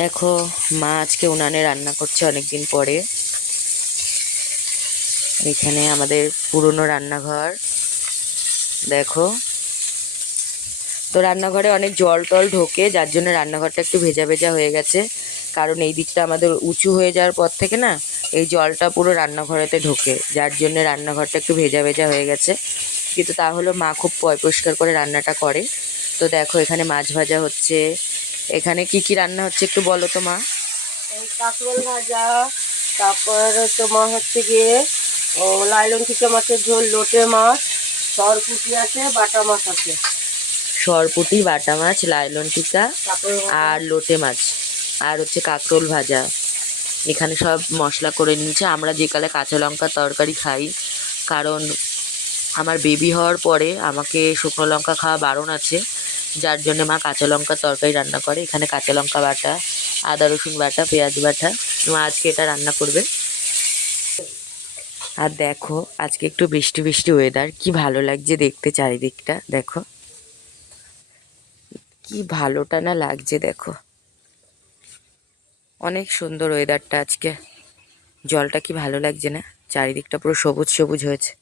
দেখো, মা আজকে উনানে রান্না করছে অনেকদিন পরে। এখানে আমাদের পুরনো রান্নাঘর। দেখো, তো রান্নাঘরে অনেক জল টল ঢোকে, যার জন্য রান্নাঘরটা একটু ভেজা ভেজা হয়ে গেছে। কারণ এই দিকটা আমাদের উঁচু হয়ে যাওয়ার পর থেকে না, এই জলটা পুরো রান্নাঘরেতে ঢোকে, যার জন্য রান্নাঘরটা একটু ভেজা ভেজা হয়ে গেছে। কিন্তু তাহলেও মা খুব পরিষ্কার করে রান্নাটা করে। তো দেখো, এখানে মাছ ভাজা হচ্ছে। এখানে কি কি রান্না হচ্ছে একটু বলো তো মা। কাঁকরোল ভাজা, তারপর তোমার হচ্ছে গিয়ে লাইলন চিকে মাছের ঝোল, লোটে মাছ, সরপুঁটি আছে, বাটা মাছ আছে। সরপুঁটি, বাটা মাছ, লাইলন টিকা কাঁকরোল ভাজা। আর লোটে মাছ, আর হচ্ছে কাঁকরোল ভাজা। এখানে সব মশলা করে নিয়েছে। আমরা যেকালে কাঁচা লঙ্কার তরকারি খাই, কারণ আমার বেবি হওয়ার পরে আমাকে শুকনো লঙ্কা খাওয়া বারণ আছে, যার জন্য মা কাঁচা লঙ্কার তরকারি রান্না করে। এখানে কাঁচা লঙ্কা বাটা, আদা রসুন বাটা, পেঁয়াজ বাটা। মা আজকে এটা রান্না করবে। আর দেখো, আজকে একটু বৃষ্টি বৃষ্টি ওয়েদার, কি ভালো লাগছে দেখতে চারিদিকটা। দেখো কি ভালোটা না লাগছে, দেখো অনেক সুন্দর ওয়েদারটা আজকে। জলটা কি ভালো লাগছে না, চারিদিকটা পুরো সবুজ সবুজ হয়েছে।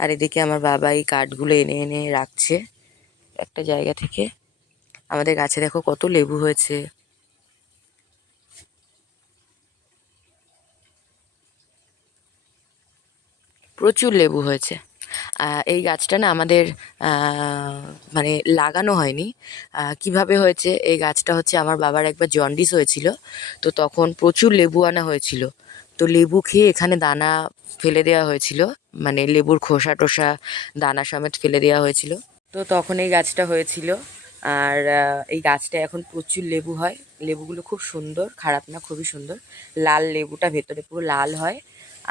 আর এদিকে আমার বাবা এই কাঠগুলো এনে এনে রাখছে একটা জায়গা থেকে। আমাদের গাছে দেখো কত লেবু হয়েছে। প্রচুর লেবু হয়েছে। এই গাছটা না আমাদের মানে লাগানো হয়নি। কিভাবে হয়েছে, এই গাছটা হচ্ছে আমার বাবার একবার জন্ডিস হয়েছিল, তো তখন প্রচুর লেবু আনা হয়েছিল। তো লেবু খেয়ে এখানে দানা ফেলে দেওয়া হয়েছিল, মানে লেবুর খোসা টোসা দানা সমেত ফেলে দেওয়া হয়েছিল। তো তখন এই গাছটা হয়েছিল। আর এই গাছটা এখন প্রচুর লেবু হয়। লেবুগুলো খুব সুন্দর, খারাপ না, খুবই সুন্দর। লাল লেবুটা ভেতরে পুরো লাল হয়।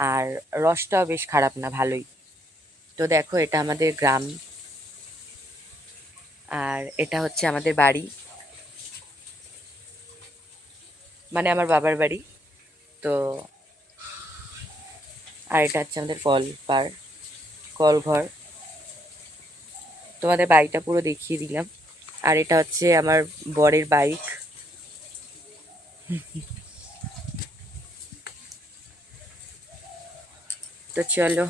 আর রসটাও বেশ খারাপ না, ভালোই। তো দেখো, এটা আমাদের গ্রাম, আর এটা হচ্ছে আমাদের বাড়ি, মানে আমার বাবার বাড়ি। তো আর এটা হচ্ছে আমাদের কল ঘর। তোমাদের বাড়িটা পুরো দেখিয়ে দিলাম। আর এটা হচ্ছে আমার বরের বাইক। তো চলো।